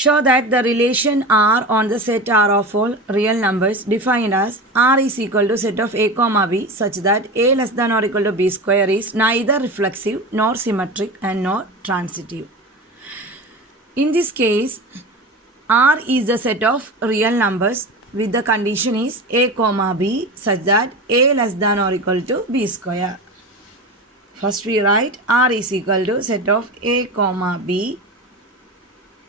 Show that the relation R on the set R of all real numbers defined as R is equal to set of A comma B such that A less than or equal to B square is neither reflexive nor symmetric and nor transitive. In this case, R is the set of real numbers with the condition is A comma B such that A less than or equal to B square. First we write R is equal to set of A comma B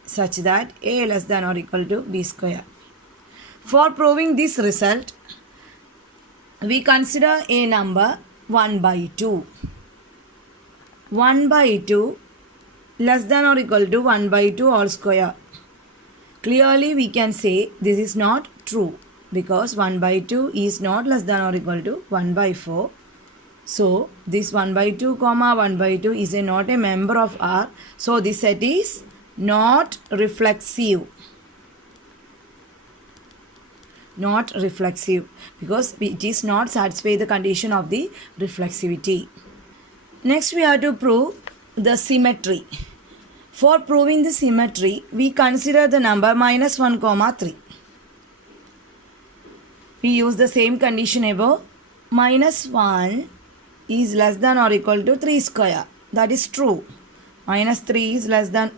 such that A less than or equal to B square. For proving this result, we consider a number 1 by 2. 1 by 2 less than or equal to 1 by 2 all square. Clearly we can say this is not true because 1 by 2 is not less than or equal to 1 by 4. So this 1 by 2 comma 1 by 2 is not a member of R. So this set is not reflexive. Not reflexive because it is not satisfy the condition of the reflexivity. Next we have to prove the symmetry. For proving the symmetry, we consider the number minus 1 comma 3. We use the same condition above. Minus 1 is less than or equal to 3 square. That is true. Minus 1 is less than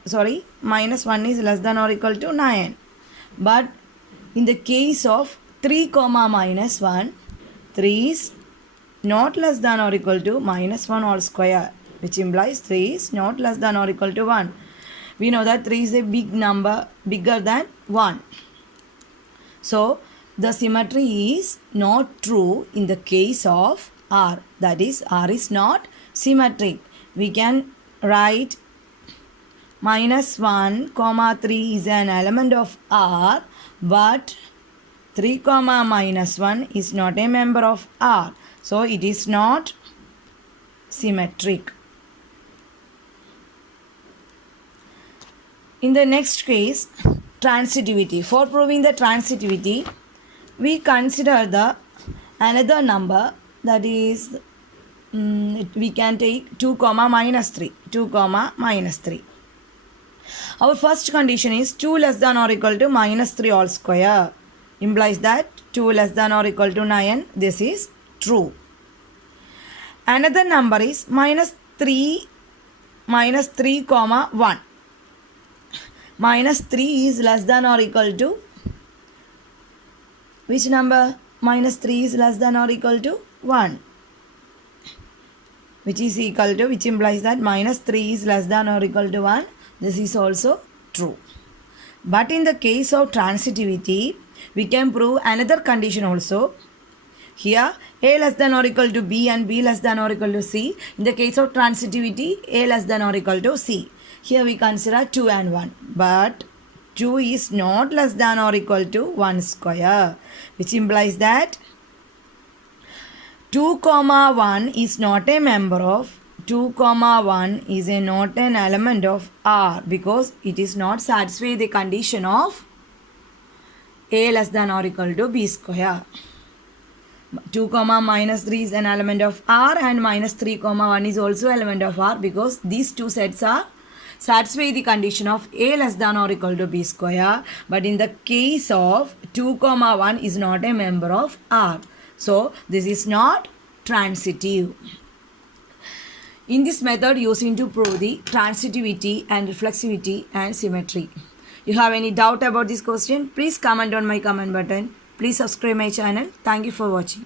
or equal to 9. But in the case of 3 comma minus 1, 3 is not less than or equal to minus 1 all square, which implies 3 is not less than or equal to 1. We know that 3 is a big number, bigger than 1. So the symmetry is not true in the case of R. That is, R is not symmetric. We can write minus 1 comma 3 is an element of R, but 3 comma minus 1 is not a member of R. So it is not symmetric. In the next case, transitivity. For proving the transitivity, we consider the another number, that is we can take 2 comma minus 3. 2 comma minus 3. Our first condition is 2 less than or equal to minus 3 all square. Implies that 2 less than or equal to 9. This is true. Another number is minus 3 comma 1. Minus 3 is less than or equal to which number? Minus 3 is less than or equal to 1. Which implies that minus 3 is less than or equal to 1. This is also true. But in the case of transitivity, we can prove another condition also. Here, A less than or equal to B and B less than or equal to C. In the case of transitivity, A less than or equal to C. Here we consider 2 and 1. But 2 is not less than or equal to 1 square. Which implies that 2 comma 1 is not a member of 2 comma 1 is not an element of R because it is not satisfy the condition of A less than or equal to B square. 2 comma minus 3 is an element of R and minus 3 comma 1 is also element of R because these two sets are satisfy the condition of A less than or equal to B square. But in the case of 2 comma 1 is not a member of R. So this is not transitive. In this method using to prove the transitivity and reflexivity and symmetry. You have any doubt about this question? Please comment on my comment button. Please subscribe my channel. Thank you for watching.